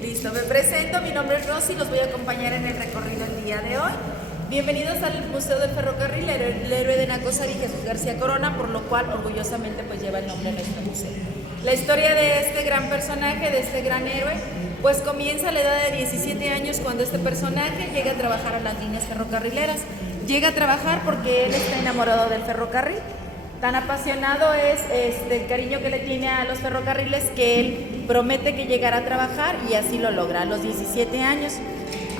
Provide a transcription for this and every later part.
Listo, me presento, mi nombre es Rosy, los voy a acompañar en el recorrido el día de hoy. Bienvenidos al Museo del Ferrocarril, el héroe de Nacosari, Jesús García Corona, por lo cual orgullosamente pues lleva el nombre de nuestro museo. La historia de este gran personaje, de este gran héroe, pues comienza a la edad de 17 años cuando este personaje llega a trabajar a las líneas ferrocarrileras. Llega a trabajar porque él está enamorado del ferrocarril. Tan apasionado es el cariño que le tiene a los ferrocarriles que él promete que llegará a trabajar y así lo logra. A los 17 años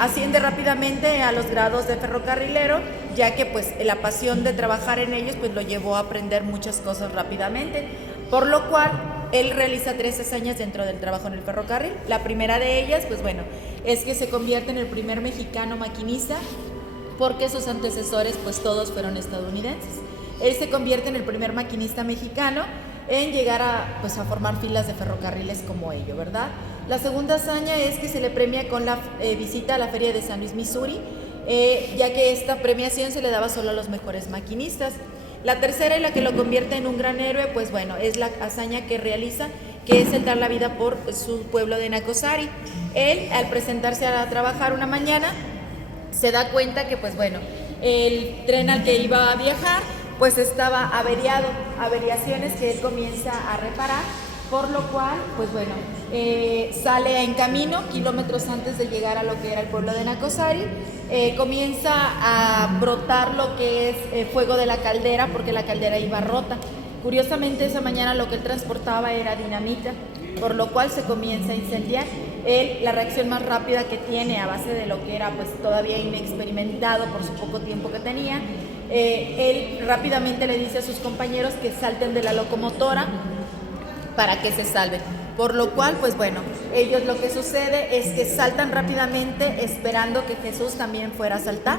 asciende rápidamente a los grados de ferrocarrilero, ya que pues la pasión de trabajar en ellos pues lo llevó a aprender muchas cosas rápidamente, por lo cual él realiza 3 hazañas dentro del trabajo en el ferrocarril. La primera de ellas pues bueno, es que se convierte en el primer mexicano maquinista, porque sus antecesores pues todos fueron estadounidenses. Él se convierte en el primer maquinista mexicano en llegar a formar filas de ferrocarriles como ello, ¿verdad? La segunda hazaña es que se le premia con la visita a la feria de San Luis, Missouri, ya que esta premiación se le daba solo a los mejores maquinistas. La tercera, y la que lo convierte en un gran héroe, pues bueno, es la hazaña que realiza, que es el dar la vida por su pueblo de Nacosari. Él, al presentarse a trabajar una mañana, se da cuenta que pues bueno, el tren al que iba a viajar pues estaba averiado, averiaciones que él comienza a reparar, por lo cual, pues bueno, sale en camino, kilómetros antes de llegar a lo que era el pueblo de Nacosari, comienza a brotar lo que es fuego de la caldera, porque la caldera iba rota. Curiosamente, esa mañana lo que él transportaba era dinamita, por lo cual se comienza a incendiar. Él, la reacción más rápida que tiene a base de lo que era pues todavía inexperimentado por su poco tiempo que tenía, él rápidamente le dice a sus compañeros que salten de la locomotora para que se salven. Por lo cual, pues bueno, ellos lo que sucede es que saltan rápidamente esperando que Jesús también fuera a saltar.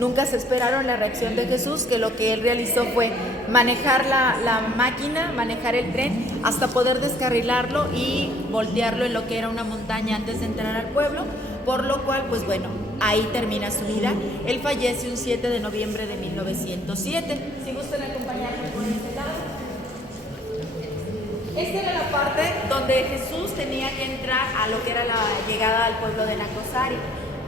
Nunca se esperaron la reacción de Jesús, que lo que él realizó fue manejar la máquina, manejar el tren, hasta poder descarrilarlo y voltearlo en lo que era una montaña antes de entrar al pueblo. Por lo cual, pues bueno, ahí termina su vida. Él fallece un 7 de noviembre de 1907. Si gustan acompañarme por este lado. Esta era la parte donde Jesús tenía que entrar a lo que era la llegada al pueblo de Nacosari.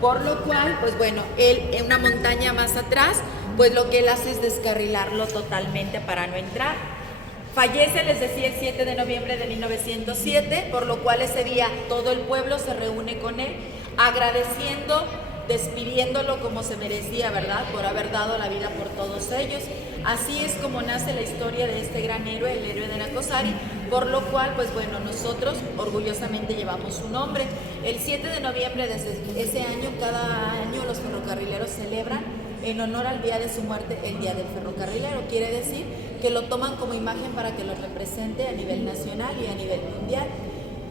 Por lo cual, pues bueno, él en una montaña más atrás, pues lo que él hace es descarrilarlo totalmente para no entrar. Fallece, les decía, el 7 de noviembre de 1907, por lo cual ese día todo el pueblo se reúne con él, agradeciendo, despidiéndolo como se merecía, ¿verdad? Por haber dado la vida por todos ellos. Así es como nace la historia de este gran héroe, el héroe de Nacosari, por lo cual, pues bueno, nosotros orgullosamente llevamos su nombre. El 7 de noviembre desde ese año, cada año los ferrocarrileros celebran en honor al día de su muerte, el Día del Ferrocarrilero. Quiere decir que lo toman como imagen para que lo represente a nivel nacional y a nivel mundial.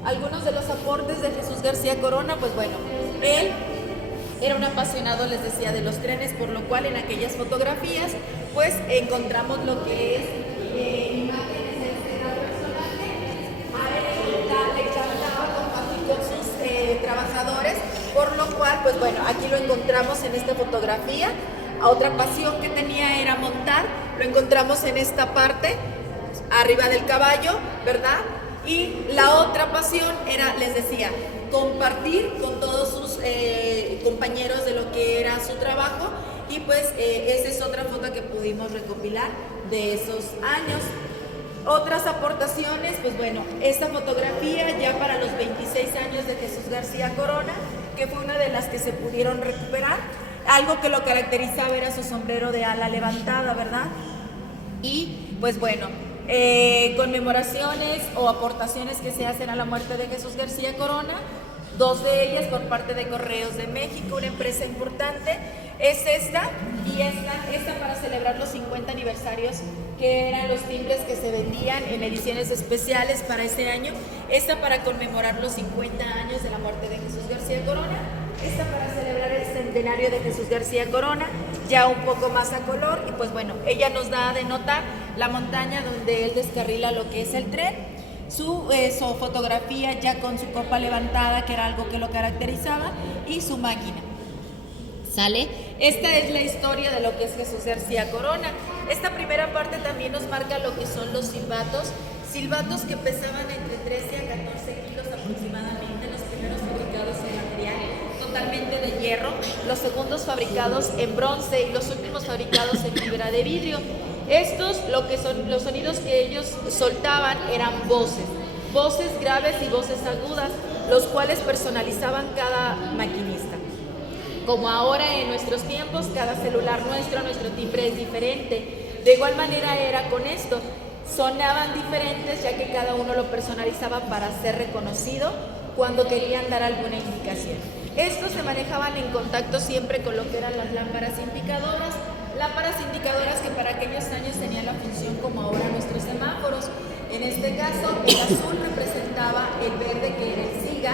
Algunos de los aportes de Jesús García Corona, pues bueno, él era un apasionado, les decía, de los trenes, por lo cual en aquellas fotografías pues encontramos lo que es imágenes de este gran personaje. A él le encantaba compartir con sus trabajadores, por lo cual pues bueno, aquí lo encontramos en esta fotografía. Otra pasión que tenía era montar, lo encontramos en esta parte, arriba del caballo, ¿verdad? Y la otra pasión era, les decía, compartir con todos sus compañeros de lo que era su trabajo, y pues esa es otra foto que pudimos recopilar de esos años. Otras aportaciones, pues bueno, esta fotografía ya para los 26 años de Jesús García Corona, que fue una de las que se pudieron recuperar. Algo que lo caracterizaba era su sombrero de ala levantada, ¿verdad? Y pues bueno, conmemoraciones o aportaciones que se hacen a la muerte de Jesús García Corona, 2 de ellas por parte de Correos de México, una empresa importante, es esta y esta para celebrar los 50 aniversarios, que eran los timbres que se vendían en ediciones especiales para ese año, esta para conmemorar los 50 años de la muerte de Jesús García Corona, esta para celebrar el centenario de Jesús García Corona, ya un poco más a color, y pues bueno, ella nos da de notar la montaña donde él descarrila lo que es el tren, su fotografía ya con su copa levantada, que era algo que lo caracterizaba, y su máquina. ¿Sale? Esta es la historia de lo que es Jesús García Corona. Esta primera parte también nos marca lo que son los silbatos que pesaban entre 13 a 14 kilos aproximadamente, los primeros fabricados de hierro, los segundos fabricados en bronce y los últimos fabricados en fibra de vidrio. Estos, lo que son los sonidos que ellos soltaban eran voces graves y voces agudas, los cuales personalizaban cada maquinista. Como ahora en nuestros tiempos, cada celular nuestro timbre es diferente. De igual manera era con esto. Sonaban diferentes ya que cada uno lo personalizaba para ser reconocido cuando querían dar alguna indicación. Estos se manejaban en contacto siempre con lo que eran las lámparas indicadoras que para aquellos años tenían la función como ahora nuestros semáforos. En este caso, el azul representaba el verde, que era el SIGA,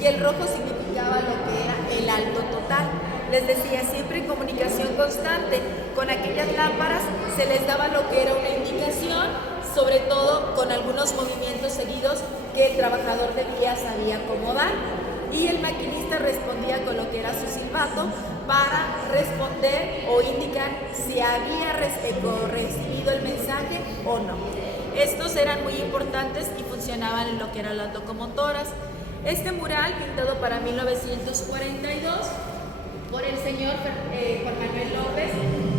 y el rojo significaba lo que era el alto total. Les decía, siempre en comunicación constante con aquellas lámparas se les daba lo que era una indicación, sobre todo con algunos movimientos seguidos que el trabajador debía sabía acomodar, y el maquinista respondía con lo que era su silbato para responder o indicar si había recibido el mensaje o no. Estos eran muy importantes y funcionaban en lo que eran las locomotoras. Este mural, pintado para 1942 por el señor Juan Manuel López,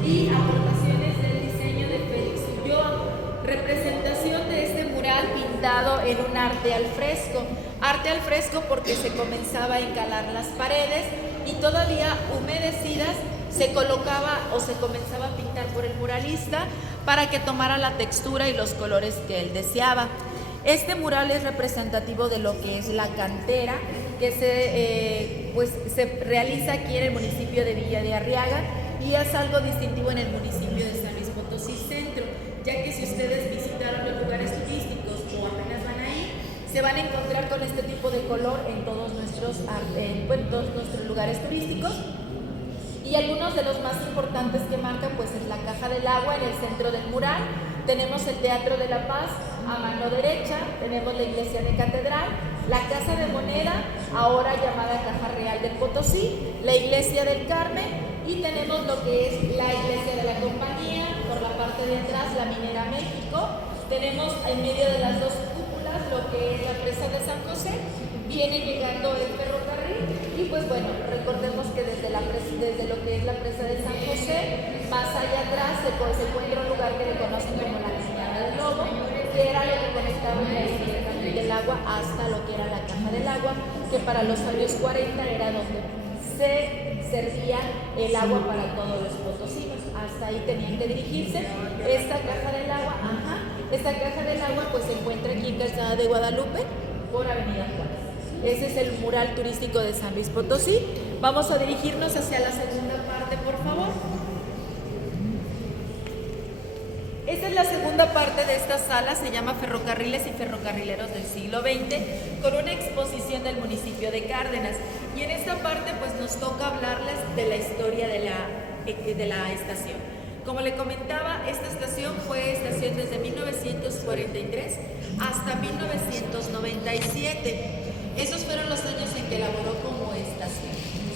y aportaciones del diseño de Félix Ulloa. Representación de este mural pintado en un arte al fresco. Arte al fresco porque se comenzaba a encalar las paredes y todavía humedecidas se colocaba o se comenzaba a pintar por el muralista para que tomara la textura y los colores que él deseaba. Este mural es representativo de lo que es la cantera que se realiza aquí en el municipio de Villa de Arriaga, y es algo distintivo en el municipio de San Luis Potosí Centro, ya que si ustedes visitaron los lugares turísticos o apenas van a ir, se van a encontrar con este tipo de color en todos nuestros lugares turísticos. Y algunos de los más importantes que marcan pues es la Caja del Agua en el centro del mural. Tenemos el Teatro de la Paz a mano derecha, tenemos la Iglesia de Catedral, la Casa de Moneda, ahora llamada Caja Real del Potosí, la Iglesia del Carmen, y tenemos lo que es la Iglesia de la Compañía, por la parte de atrás la Minera México. Tenemos en medio de las dos cúpulas lo que es la Presa de San José, viene llegando el ferrocarril, y pues bueno, recordemos que desde lo que es la Presa de San José, más allá atrás se encuentra un lugar que le conocen como la Cañada del Lobo, que era lo que conectaba el carril del agua hasta lo que era la Caja del Agua, que para los años 40 era donde se servía el agua para todos los potosinos. Hasta ahí tenían que dirigirse. Esta Caja del Agua pues se encuentra aquí en Calzada de Guadalupe por Avenida Juárez. Ese es el mural turístico de San Luis Potosí. Vamos a dirigirnos hacia la segunda parte, por favor. Esta es la segunda parte de esta sala, se llama Ferrocarriles y Ferrocarrileros del siglo XX, con una exposición del municipio de Cárdenas. Y en esta parte pues nos toca hablarles de la historia de la estación. Como le comentaba, esta estación fue estación desde 1943 hasta 1997. Esos fueron los años en que elaboró como estación.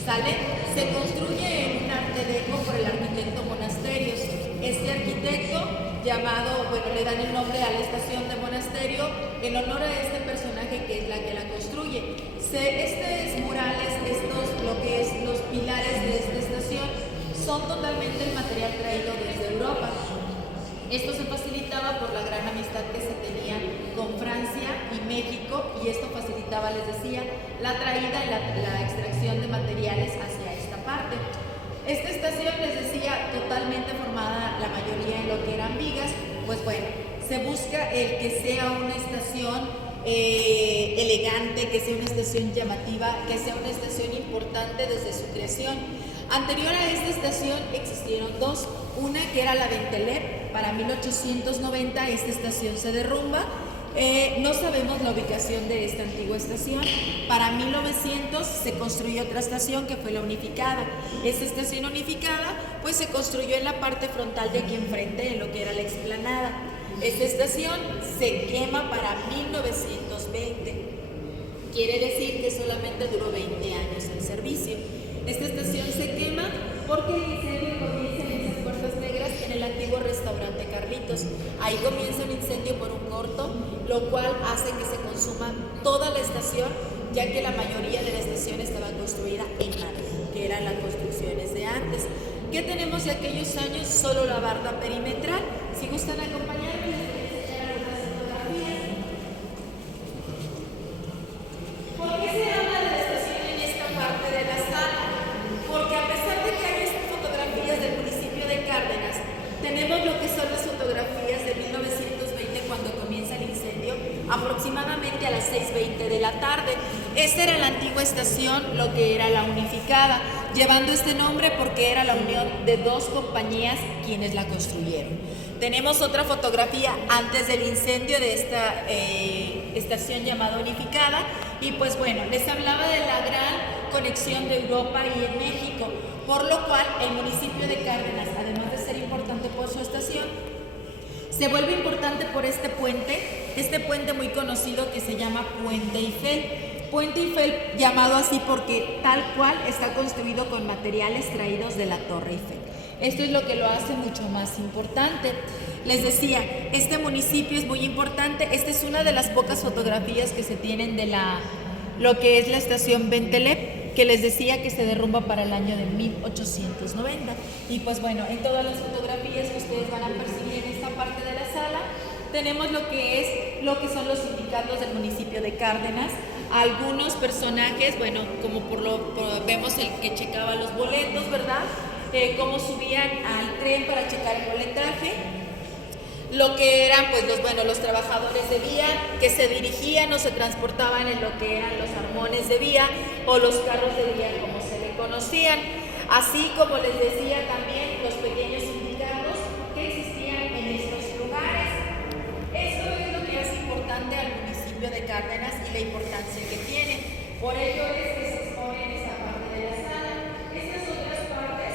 ¿Sale? Se construye en un arte deco por el arquitecto Monasterios. Este arquitecto, le dan el nombre a la estación de Monasterio en honor a este personaje que es la que la construye. Estos murales, lo que es los pilares de esta estación, son totalmente el material traído desde Europa. Esto se facilitaba por la gran amistad que se tenía con Francia y México, y esto facilitaba, les decía, la traída y la extracción de materiales hacia esta parte. Esta estación, les decía, totalmente formada la mayoría en lo que eran vigas. Pues bueno, se busca el que sea una estación elegante, que sea una estación llamativa, que sea una estación importante desde su creación. Anterior a esta estación existieron dos, una que era la Bentelep. Para 1890 esta estación se derrumba. No sabemos la ubicación de esta antigua estación. Para 1900 se construyó otra estación que fue la Unificada. Esta estación unificada pues se construyó en la parte frontal de aquí enfrente, en lo que era la explanada. Esta estación se quema para 1920. Quiere decir que solamente duró 20 años el servicio. Esta estación se quema porque el incendio comienza en esas puertas negras en el antiguo restaurante Carlitos. Ahí comienza un incendio por un corto, lo cual hace que se consuma toda la estación ya que la mayoría de la estación estaba construida en madera, que eran las construcciones de antes. ¿Qué tenemos de aquellos años? Solo la barda perimetral. Si gustan acompañarme, les voy a enseñar algunas fotografías. ¿Por qué se habla de la estación en esta parte de la sala? Porque a pesar de que hay estas fotografías del municipio de Cárdenas, tenemos lo que son las fotografías de 1920 cuando comienza el incendio, aproximadamente a las 6:20 de la tarde. Esta era la antigua estación, lo que era la unificada, llevando este nombre porque era la unión de dos compañías quienes la construyeron. Tenemos otra fotografía antes del incendio de esta estación llamada unificada y pues bueno, les hablaba de la gran conexión de Europa y en México, por lo cual el municipio de Cárdenas, además de ser importante por su estación, se vuelve importante por este puente muy conocido que se llama Puente Eiffel. Puente Eiffel llamado así porque tal cual está construido con materiales traídos de la Torre Eiffel. Esto es lo que lo hace mucho más importante. Les decía, este municipio es muy importante. Esta es una de las pocas fotografías que se tienen de lo que es la estación Bentelep, que les decía que se derrumba para el año de 1890. Y pues bueno, en todas las fotografías que ustedes van a percibir en esta parte de la sala, tenemos lo que son los sindicatos del municipio de Cárdenas. Algunos personajes, bueno, como vemos el que checaba los boletos, ¿verdad? Cómo subían al tren para checar el boletaje. Lo que eran, pues, los trabajadores de vía que se dirigían o se transportaban en lo que eran los armones de vía o los carros de vía, como se le conocían. Así como les decía también los pequeños sindicatos que existían en estos lugares. Esto es lo que hace importante al municipio de Cárdenas y la importancia que tiene. Por ello es que se expone en esta parte de la sala. Estas otras partes,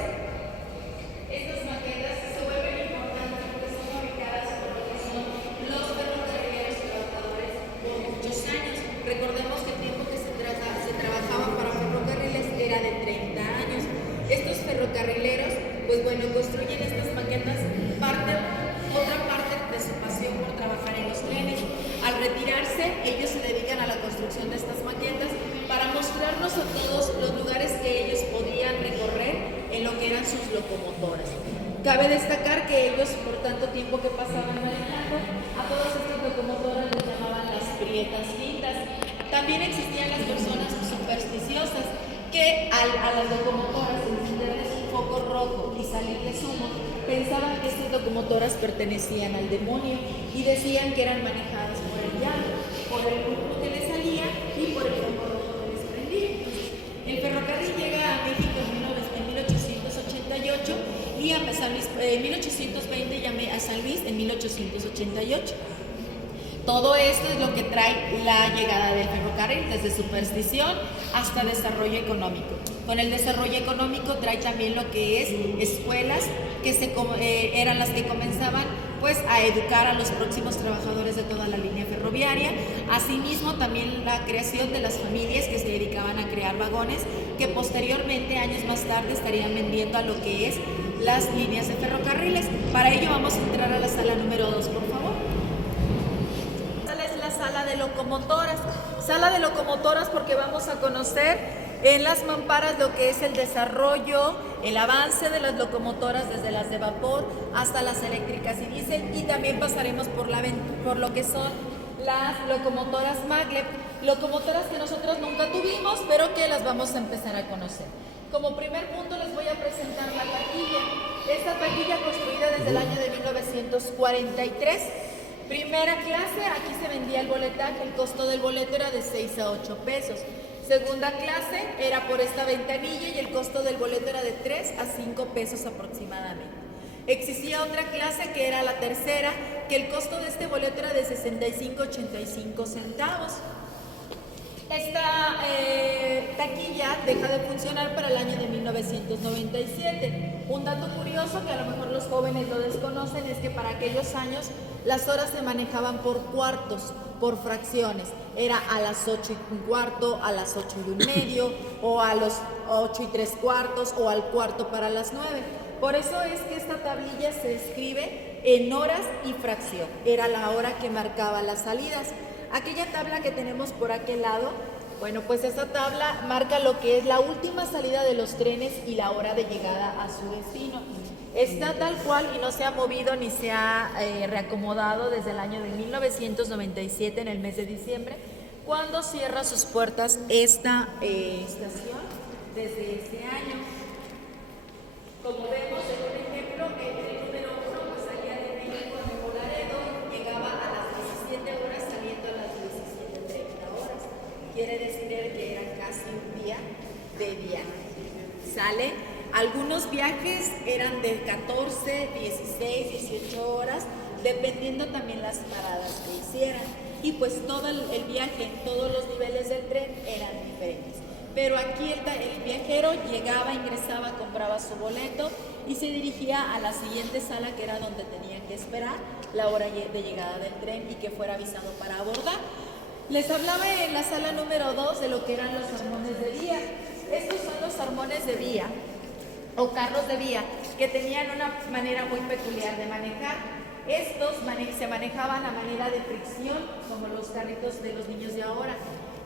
estas maquetas se vuelven importantes porque son fabricadas por lo que son los ferrocarrileros trabajadores por muchos años. Recordemos que el tiempo que se trabajaba para ferrocarriles era de 30 años. Estos ferrocarrileros, pues bueno, construyen estas maquetas, otra parte de su pasión por trabajar en los trenes. Al retirarse, ellos se dedican a la construcción de estas maquetas para mostrarnos a todos los lugares que ellos podían recorrer en lo que eran sus locomotoras. Cabe destacar que ellos, por tanto tiempo que pasaban manejando, a todas estas locomotoras les llamaban las prietas lindas. También existían las personas supersticiosas que a las locomotoras, encenderles un foco rojo y salirles humo, pensaban que estas locomotoras pertenecían al demonio y decían que eran manejadas por el diablo, por el humo que les salía y por el foco rojo que les prendía. El ferrocarril llega a México en 1888 y a San Luis, 1820 y a San Luis en 1888. Todo esto es lo que trae la llegada del ferrocarril, desde superstición hasta desarrollo económico. Con el desarrollo económico trae también lo que es escuelas, que eran las que comenzaban pues a educar a los próximos trabajadores de toda la línea ferroviaria. Asimismo, también la creación de las familias que se dedicaban a crear vagones, que posteriormente, años más tarde, estarían vendiendo a lo que es las líneas de ferrocarriles. Para ello vamos a entrar a la sala número 2, por favor. Sala de locomotoras. Sala de locomotoras porque vamos a conocer en las mamparas lo que es el desarrollo, el avance de las locomotoras desde las de vapor hasta las eléctricas y diésel, y también pasaremos por lo que son las locomotoras Maglev, locomotoras que nosotros nunca tuvimos, pero que las vamos a empezar a conocer. Como primer punto les voy a presentar la taquilla. Esta taquilla construida desde el año de 1943. Primera clase, aquí se vendía el boletaje, el costo del boleto era de 6 a 8 pesos. Segunda clase era por esta ventanilla y el costo del boleto era de 3 a 5 pesos aproximadamente. Existía otra clase que era la tercera, que el costo de este boleto era de 65 a 85 centavos. Esta taquilla deja de funcionar para el año de 1997. Un dato curioso que a lo mejor los jóvenes lo desconocen es que para aquellos años las horas se manejaban por cuartos, por fracciones. Era a las 8:15, a las 8:30, o a los 8:75, o al cuarto para las 9. Por eso es que esta tablilla se escribe en horas y fracción. Era la hora que marcaba las salidas. Aquella tabla que tenemos por aquel lado Bueno, pues esta tabla marca lo que es la última salida de los trenes y la hora de llegada a su destino. Está tal cual y no se ha movido ni se ha reacomodado desde el año de 1997 en el mes de diciembre, cuando cierra sus puertas esta estación desde este año. Como vemos en un ejemplo, el tren número 1 pues salía de México a Nuevo Laredo, llegaba a las 17 horas saliendo a las 17:30 horas. Quiere decir que era casi un día de viaje. ¿Sale? Algunos viajes eran de 14, 16, 18 horas, dependiendo también las paradas que hicieran. Y pues todo el viaje, todos los niveles del tren eran diferentes. Pero aquí el viajero llegaba, ingresaba, compraba su boleto y se dirigía a la siguiente sala, que era donde tenían que esperar la hora de llegada del tren y que fuera avisado para abordar. Les hablaba en la sala número 2 de lo que eran los armones de vía. Estos son los armones de vía o carros de vía, que tenían una manera muy peculiar de manejar. Estos se manejaban a manera de fricción, como los carritos de los niños de ahora.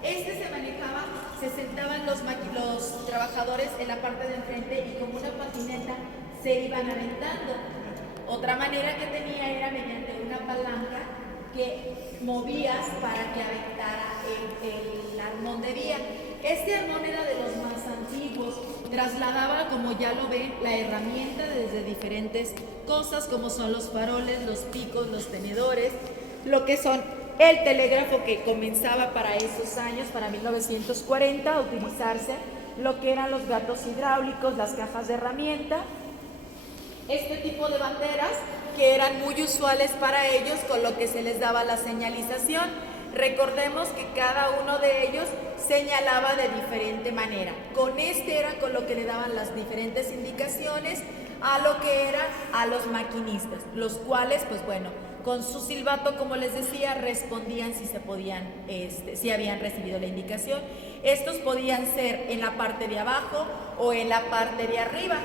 Se manejaba, se sentaban los trabajadores en la parte de enfrente y como una patineta se iban aventando. Otra manera que tenía era mediante una palanca que movías para que aventara el armón de vía. Este armón era de los más antiguos, trasladaba, como ya lo ven, la herramienta desde diferentes cosas, como son los faroles, los picos, los tenedores, lo que son el telégrafo, que comenzaba para esos años, para 1940, a utilizarse, lo que eran los gatos hidráulicos, las cajas de herramienta, este tipo de banderas que eran muy usuales para ellos, con lo que se les daba la señalización. Recordemos que cada uno de ellos señalaba de diferente manera. Con era con lo que le daban las diferentes indicaciones a lo que era a los maquinistas, los cuales, pues bueno, con su silbato, como les decía, respondían si se podían, si habían recibido la indicación. Estos podían ser en la parte de abajo o en la parte de arriba.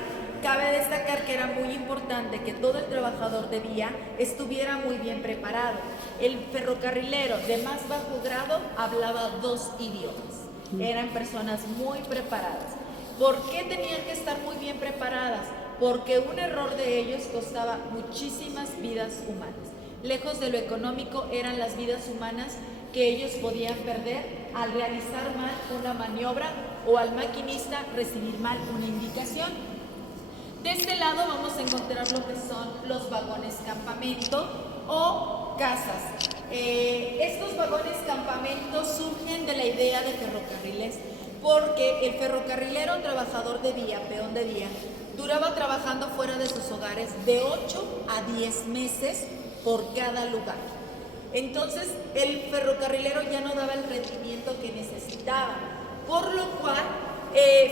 Cabe destacar que era muy importante que todo el trabajador de vía estuviera muy bien preparado. El ferrocarrilero de más bajo grado hablaba 2 idiomas. Eran personas muy preparadas. ¿Por qué tenían que estar muy bien preparadas? Porque un error de ellos costaba muchísimas vidas humanas. Lejos de lo económico eran las vidas humanas que ellos podían perder al realizar mal una maniobra o al maquinista recibir mal una indicación. De este lado vamos a encontrar lo que son los vagones campamento o casas. Estos vagones campamento surgen de la idea de ferrocarriles, porque el ferrocarrilero trabajador de vía, peón de vía, duraba trabajando fuera de sus hogares de 8 a 10 meses por cada lugar. Entonces el ferrocarrilero ya no daba el rendimiento que necesitaba, por lo cual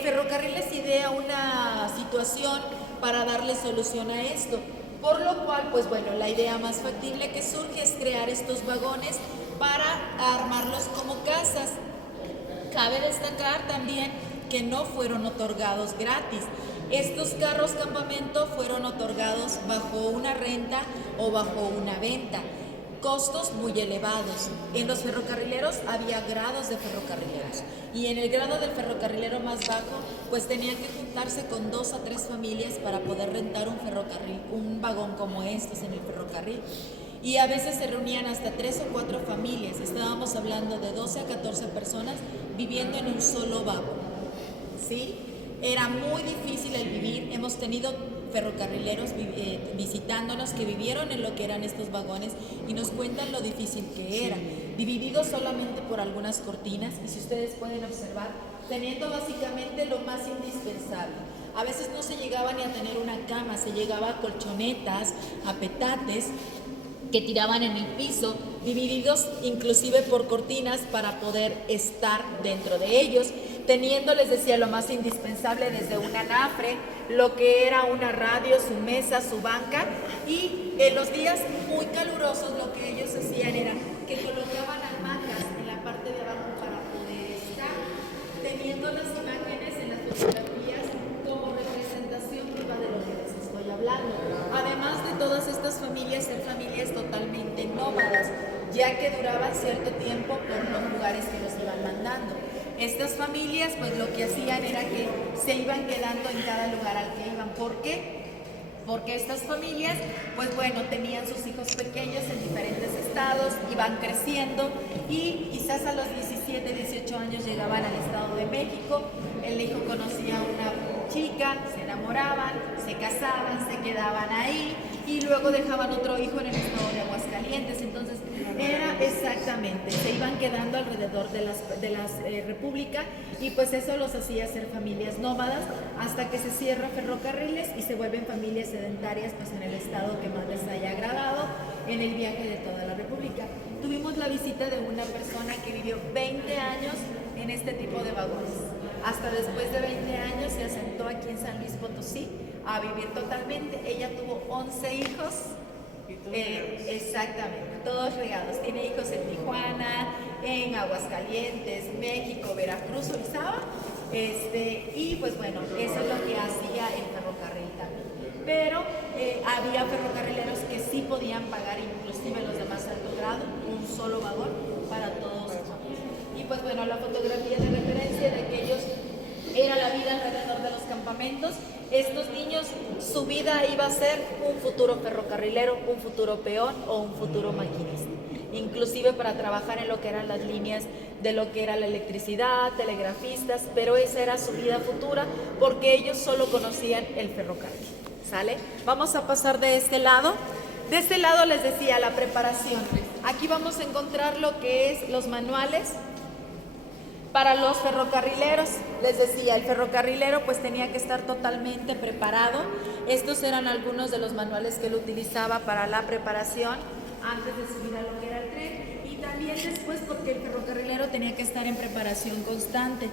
Ferrocarriles idea una situación para darle solución a esto, por lo cual, pues bueno, la idea más factible que surge es crear estos vagones para armarlos como casas. Cabe destacar también que no fueron otorgados gratis. Estos carros campamento fueron otorgados bajo una renta o bajo una venta. Costos muy elevados. En los ferrocarrileros había grados de ferrocarrileros y en el grado del ferrocarrilero más bajo pues tenían que juntarse con 2 a 3 familias para poder rentar un vagón como estos en el ferrocarril, y a veces se reunían hasta 3 o 4 familias. Estábamos hablando de 12 a 14 personas viviendo en un solo vagón, ¿sí? Era muy difícil el vivir. Hemos tenido ferrocarrileros visitándonos que vivieron en lo que eran estos vagones y nos cuentan lo difícil que era, divididos solamente por algunas cortinas, y si ustedes pueden observar, teniendo básicamente lo más indispensable. A veces no se llegaba ni a tener una cama, se llegaba a colchonetas, a petates que tiraban en el piso, divididos inclusive por cortinas para poder estar dentro de ellos, teniendo, les decía, lo más indispensable desde un anafre, lo que era una radio, su mesa, su banca, y en los días muy calurosos lo que ellos hacían era que colocaban hamacas en la parte de abajo para poder estar, teniendo las imágenes en las fotografías como representación viva de lo que les estoy hablando. Además de todas estas familias, ser familias totalmente nómadas, ya que duraban cierto tiempo por los lugares que los iban mandando. estas familias pues lo que hacían era que se iban quedando en cada lugar al que iban. ¿Por qué? Porque estas familias, pues bueno, tenían sus hijos pequeños en diferentes estados, iban creciendo y quizás a los 17, 18 años llegaban al Estado de México, el hijo conocía a una chica, se enamoraban, se casaban, se quedaban ahí y luego dejaban otro hijo en el estado de Aguascalientes. Entonces era exactamente, se iban quedando alrededor de las república y pues eso los hacía ser familias nómadas hasta que se cierra Ferrocarriles y se vuelven familias sedentarias pues en el estado que más les haya agradado en el viaje de toda la república. Tuvimos la visita de una persona que vivió 20 años en este tipo de vagones. Hasta después de 20 años se asentó aquí en San Luis Potosí a vivir totalmente. Ella tuvo 11 hijos. Exactamente, todos regados. Tiene hijos en Tijuana, en Aguascalientes, México, Veracruz, Orizaba. Y pues bueno, eso es lo que hacía el ferrocarril también. Pero había ferrocarrileros que sí podían pagar, inclusive los de más alto grado, un solo vagón para todos sus familias. Y pues bueno, la fotografía de referencia de aquellos era la vida alrededor de los campamentos. Estos niños, su vida iba a ser un futuro ferrocarrilero, un futuro peón o un futuro maquinista. Inclusive para trabajar en lo que eran las líneas de lo que era la electricidad, telegrafistas, pero esa era su vida futura porque ellos solo conocían el ferrocarril. ¿Sale? Vamos a pasar de este lado. De este lado les decía la preparación. Aquí vamos a encontrar lo que es los manuales para los ferrocarrileros. Les decía, el ferrocarrilero pues tenía que estar totalmente preparado. Estos eran algunos de los manuales que él utilizaba para la preparación antes de subir a lo que era el tren y también después porque el ferrocarrilero tenía que estar en preparación constante.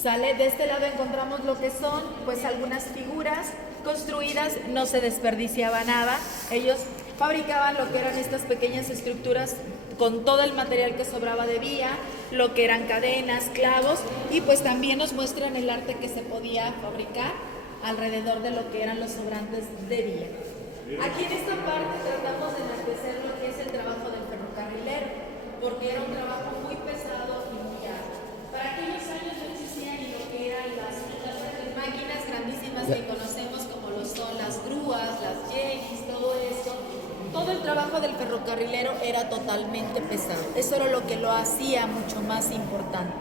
¿Sale? De este lado encontramos lo que son pues algunas figuras construidas, no se desperdiciaba nada. Ellos fabricaban lo que eran estas pequeñas estructuras con todo el material que sobraba de vía, lo que eran cadenas, clavos, y pues también nos muestran el arte que se podía fabricar alrededor de lo que eran los sobrantes de vía. Aquí en esta parte tratamos de enaltecer lo que es el trabajo del ferrocarrilero, porque era un trabajo muy pesado y muy arduo. Para aquellos años no existían ni lo que eran las máquinas grandísimas que conocemos como lo son las grúas, las Jennies, todo esto. Todo el trabajo del ferrocarrilero era totalmente pesado. Eso era lo que lo hacía mucho más importante.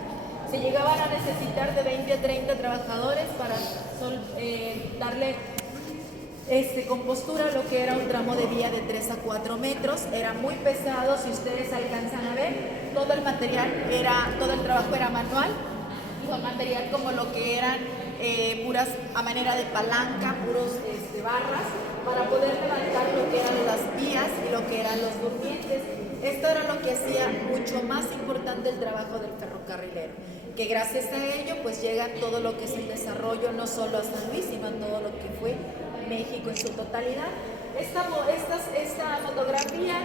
Se llegaban a necesitar de 20 a 30 trabajadores para darle compostura a lo que era un tramo de vía de 3 a 4 metros. Era muy pesado, si ustedes alcanzan a ver, todo el trabajo era manual, con material como lo que eran puras a manera de palanca, puros barras, para poder levantar lo que eran las vías y lo que eran los durmientes. Esto era lo que hacía mucho más importante el trabajo del ferrocarrilero, que gracias a ello pues llega todo lo que es el desarrollo no solo a San Luis, sino a todo lo que fue México en su totalidad. Esta fotografía,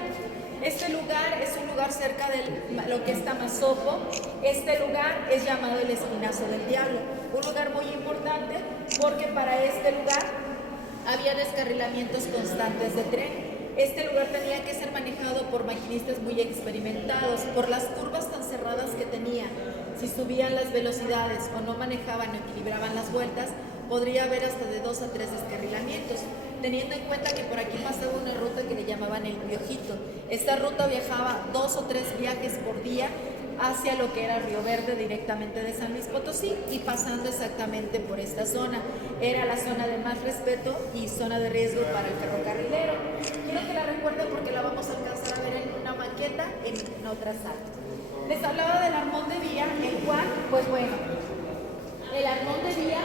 este lugar es un lugar cerca de lo que es Tamazopo. Este lugar es llamado el Espinazo del Diablo, un lugar muy importante porque para este lugar había descarrilamientos constantes de tren. Este lugar tenía que ser manejado por maquinistas muy experimentados, por las curvas tan cerradas que tenía. Si subían las velocidades o no manejaban o equilibraban las vueltas, podría haber hasta de 2 a 3 descarrilamientos, teniendo en cuenta que por aquí pasaba una ruta que le llamaban el Piojito. Esta ruta viajaba 2 o 3 viajes por día hacia lo que era Río Verde, directamente de San Luis Potosí, y pasando exactamente por esta zona. Era la zona de más respeto y zona de riesgo para el ferrocarrilero. Quiero que la recuerden porque la vamos a alcanzar a ver en una maqueta en otra sala. Les hablaba del armón de vía, el cual, pues bueno, el armón de vía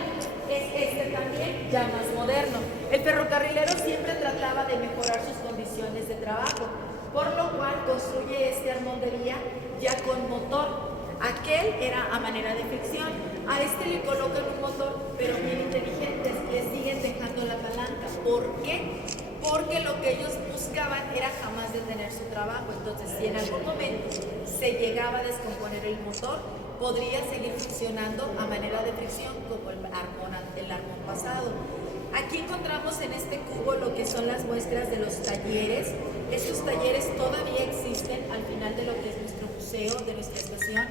es también ya más moderno. El ferrocarrilero siempre trataba de mejorar sus condiciones de trabajo, por lo cual construye este armón de vía ya con motor. Aquel era a manera de fricción, a este le colocan un motor, pero bien inteligentes, le siguen dejando la palanca. ¿Por qué? Porque lo que ellos buscaban era jamás detener su trabajo. Entonces, si en algún momento se llegaba a descomponer el motor, podría seguir funcionando a manera de fricción como el armón pasado. Aquí encontramos en este cubo lo que son las muestras de los talleres. Estos talleres todavía existen al final de lo que es nuestro museo, de nuestra estación.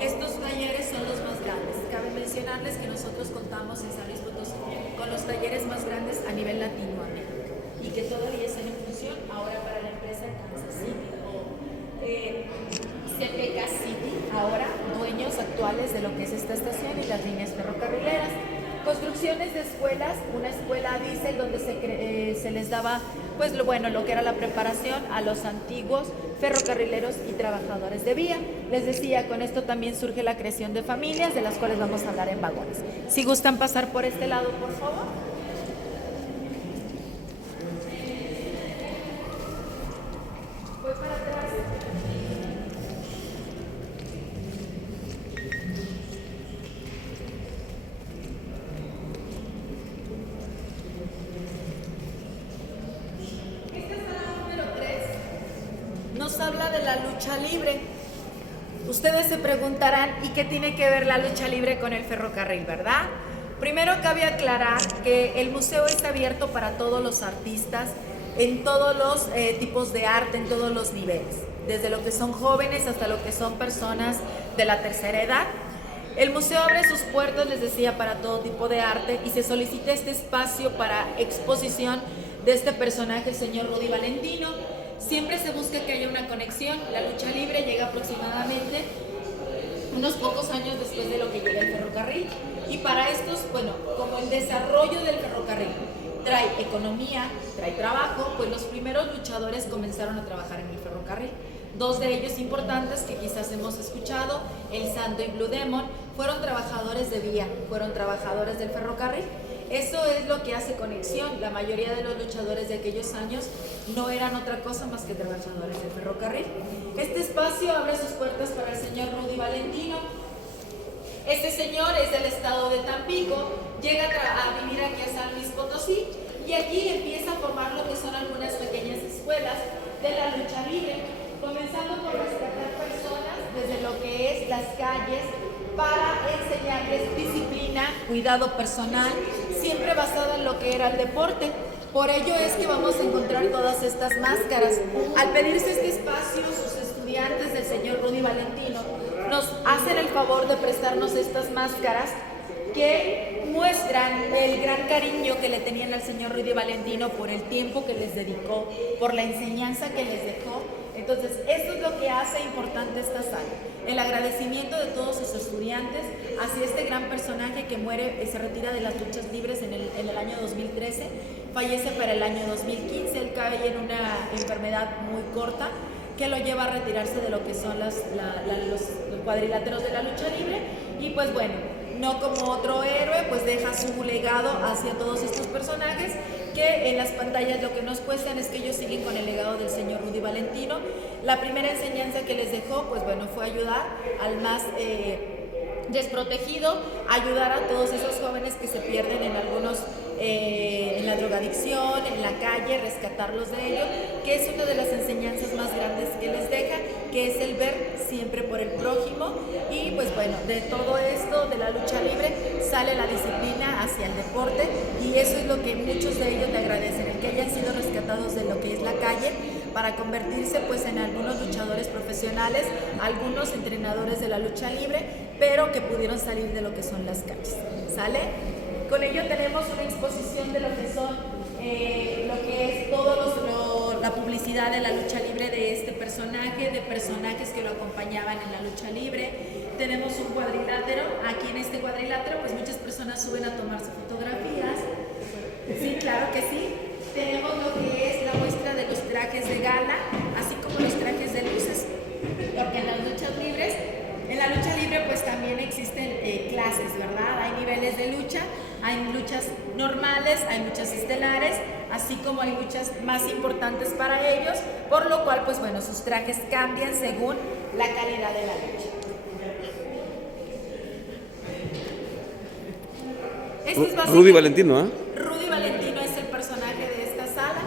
Estos talleres son los más grandes. Cabe mencionarles que nosotros contamos en San Luis Potosí con los talleres más grandes a nivel Latinoamérica y que todavía están en función ahora para la empresa Kansas City o CPK City, ahora dueños actuales de lo que es esta estación y las líneas ferrocarrileras. Construcciones de escuelas, una escuela diésel donde se les daba pues lo que era la preparación a los antiguos ferrocarrileros y trabajadores de vía. Les decía, con esto también surge la creación de familias, de las cuales vamos a hablar en vagones. Si gustan pasar por este lado, por favor. Voy para atrás. Nos habla de la lucha libre. Ustedes se preguntarán, ¿y qué tiene que ver la lucha libre con el ferrocarril, verdad? Primero cabe aclarar que el museo está abierto para todos los artistas, en todos los tipos de arte, en todos los niveles, desde lo que son jóvenes hasta lo que son personas de la tercera edad. El museo abre sus puertas, les decía, para todo tipo de arte y se solicita este espacio para exposición de este personaje, el señor Rudy Valentino. Siempre se busca que haya una conexión. La lucha libre llega aproximadamente unos pocos años después de lo que llega el ferrocarril. Y para estos, como el desarrollo del ferrocarril trae economía, trae trabajo, pues los primeros luchadores comenzaron a trabajar en el ferrocarril. Dos de ellos importantes que quizás hemos escuchado, el Santo y Blue Demon, fueron trabajadores de vía, fueron trabajadores del ferrocarril. Eso es lo que hace conexión. La mayoría de los luchadores de aquellos años no eran otra cosa más que trabajadores del ferrocarril. Este espacio abre sus puertas para el señor Rudy Valentino. Este señor es del estado de Tampico, llega a vivir aquí a San Luis Potosí y aquí empieza a formar lo que son algunas pequeñas escuelas de la lucha libre, comenzando por rescatar personas desde lo que es las calles para enseñarles disciplina, cuidado personal, siempre basada en lo que era el deporte. Por ello es que vamos a encontrar todas estas máscaras. Al pedirse este espacio, sus estudiantes del señor Rudy Valentino nos hacen el favor de prestarnos estas máscaras que muestran el gran cariño que le tenían al señor Rudy Valentino por el tiempo que les dedicó, por la enseñanza que les dejó. Entonces, esto es lo que hace importante esta sala. El agradecimiento de todos sus estudiantes hacia este gran personaje que muere y se retira de las luchas libres en el año 2013, fallece para el año 2015, él cae en una enfermedad muy corta que lo lleva a retirarse de lo que son los cuadriláteros de la lucha libre y pues bueno, no como otro héroe, pues deja su legado hacia todos estos personajes que en las pantallas lo que nos cuestan es que ellos siguen con el legado del señor Rudy Valentino. La primera enseñanza que les dejó, pues bueno, fue ayudar al más desprotegido, ayudar a todos esos jóvenes que se pierden en algunos, en la drogadicción, en la calle, rescatarlos de ello, que es una de las enseñanzas más grandes que les deja, que es el ver siempre por el prójimo. Y pues bueno, de todo esto, de la lucha libre, sale la disciplina hacia el deporte y eso es lo que muchos de ellos le agradecen, el que hayan sido rescatados de lo que es la calle para convertirse pues en algunos luchadores profesionales, algunos entrenadores de la lucha libre, pero que pudieron salir de lo que son las calles, ¿sale? Con ello tenemos una exposición de lo que son, lo que es la publicidad de la lucha libre de este personaje, de personajes que lo acompañaban en la lucha libre. Tenemos un cuadrilátero, aquí en este cuadrilátero pues muchas personas suben a tomarse fotografías, sí, claro que sí. Tenemos lo que es la muestra de los trajes de gala, así como los trajes de luces, porque en las luchas libres, en la lucha libre pues también existen clases, ¿verdad? Hay niveles de lucha, hay luchas normales, hay luchas estelares, así como hay luchas más importantes para ellos, por lo cual pues bueno, sus trajes cambian según la calidad de la lucha. Este es Rudy Valentino, ¿eh? Rudy Valentino es el personaje de esta sala.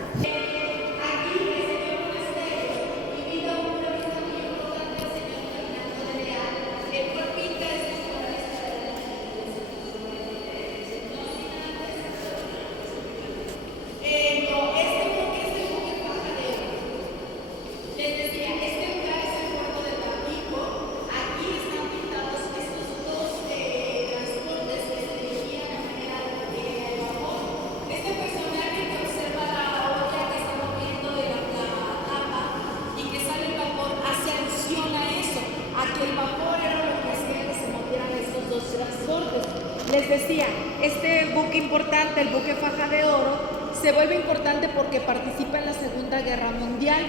les decía, este buque importante, el buque Faja de Oro, se vuelve importante porque participa en la Segunda Guerra Mundial.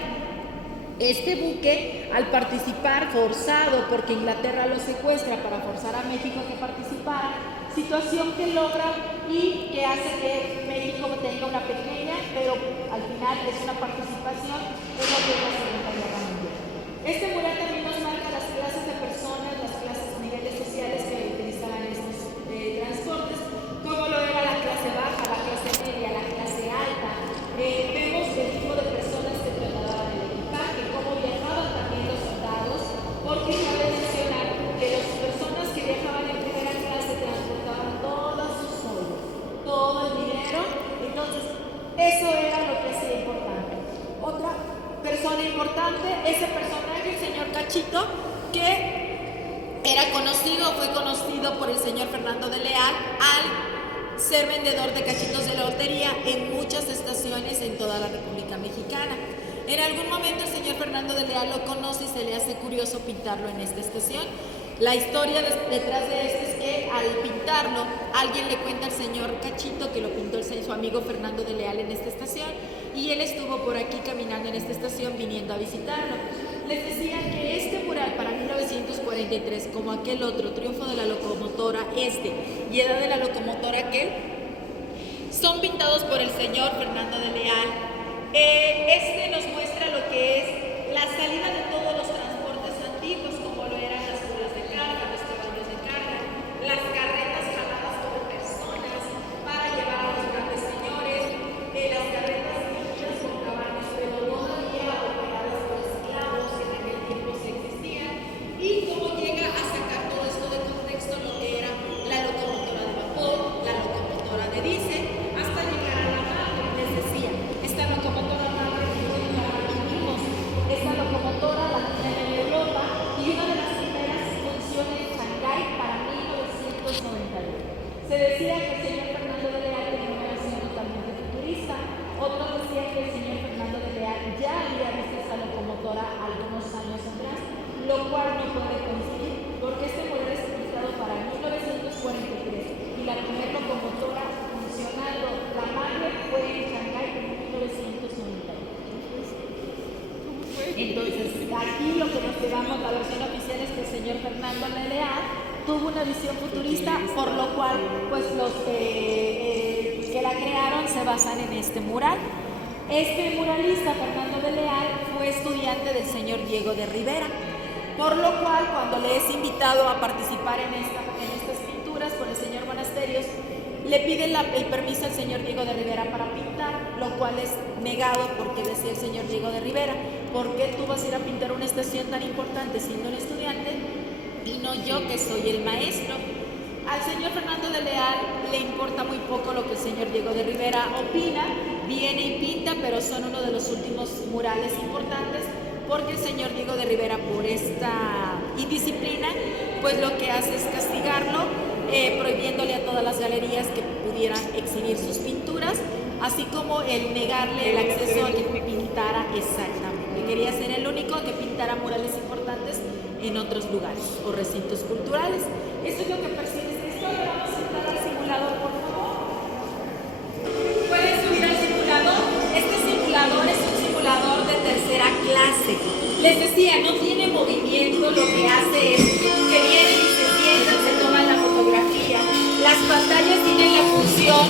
Este buque, al participar forzado, porque Inglaterra lo secuestra para forzar a México a que participara, situación que logra y que hace que México tenga una pequeña, pero al final es una participación en lo que es la Segunda Guerra Mundial. Este mural también nos marca las clases de personas, las clases, niveles sociales que utilizaban estos transportes, como lo era la clase baja, la clase media, la clase alta. Vemos el tipo de personas que trasladaban el equipaje, cómo viajaban también los soldados, porque cabe mencionar que las personas que viajaban en primera clase transportaban todos sus sueldos, todo el dinero. Entonces, eso era lo que hacía importante. Otra persona importante, ese personaje, el señor Cachito, que fue conocido por el señor Fernando de Leal al ser vendedor de cachitos de lotería en muchas estaciones en toda la República Mexicana. En algún momento el señor Fernando de Leal lo conoce y se le hace curioso pintarlo en esta estación. La historia detrás de esto es que al pintarlo, alguien le cuenta al señor Cachito que lo pintó su amigo Fernando de Leal en esta estación, y él estuvo por aquí caminando en esta estación viniendo a visitarlo. Les decía que este mural para 1943, como aquel otro, Triunfo de la Locomotora y Edad de la Locomotora aquel, son pintados por el señor Fernando de Leal. Este nos muestra lo que es la salida de todos los transportes antiguos, como lo eran las mulas de carga, los caballos de carga, las carretas jaladas por personas para llevar a los grandes señores, las carretas dirigidas con caballos, pero todavía operadas por esclavos que en aquel tiempo sí existían, y cómo llega a sacar todo esto de contexto lo que era la locomotora de vapor, la locomotora de diésel, hasta llegar a la madre. Les decía, esta locomotora madre que hoy vimos, esta locomotora la tienen en Europa, y una de las primeras funciona en Shanghái para 1991. Se decía que el señor Fernando de Leal tenía una versión totalmente futurista. Otros decían que el señor Fernando de Leal ya había visto esta locomotora algunos años atrás, lo cual no puede coincidir, porque este modelo es utilizado para 1943 y la primera locomotora funcionando, la madre, fue en Shanghái en 1991. Entonces, aquí lo que nos llevamos, la versión oficial es que el señor Fernando de Leal tuvo una visión futurista, por lo cual pues los que la crearon se basan en este mural. Este muralista, Fernando de Leal, fue estudiante del señor Diego de Rivera, por lo cual cuando le es invitado a participar en estas pinturas por el señor Monasterios, le pide el permiso al señor Diego de Rivera para pintar, lo cual es negado porque decía el señor Diego de Rivera, ¿por qué tú vas a ir a pintar una estación tan importante siendo un estudiante y no yo que soy el maestro? Al señor Fernando de Leal le importa muy poco lo que el señor Diego de Rivera opina, viene y pinta, pero son uno de los últimos murales importantes, porque el señor Diego de Rivera, por esta indisciplina, pues lo que hace es castigarlo, prohibiéndole a todas las galerías que pudieran exhibir sus pinturas, así como el negarle el acceso a que pintara exactamente. Quería ser el único que pintara murales importantes en otros lugares o recintos culturales. Eso es lo que percibe esta historia. Vamos a entrar al simulador, por favor. Pueden subir al simulador. Este simulador es un simulador de tercera clase. Les decía, no tiene movimiento, lo que hace es que vienen y se sientan, se toman la fotografía. Las pantallas tienen la función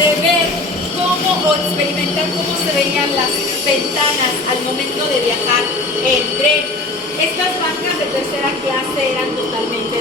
de ver cómo o experimentar cómo se veían las ventanas al momento de viajar en tren. Estas bancas de tercera clase eran totalmente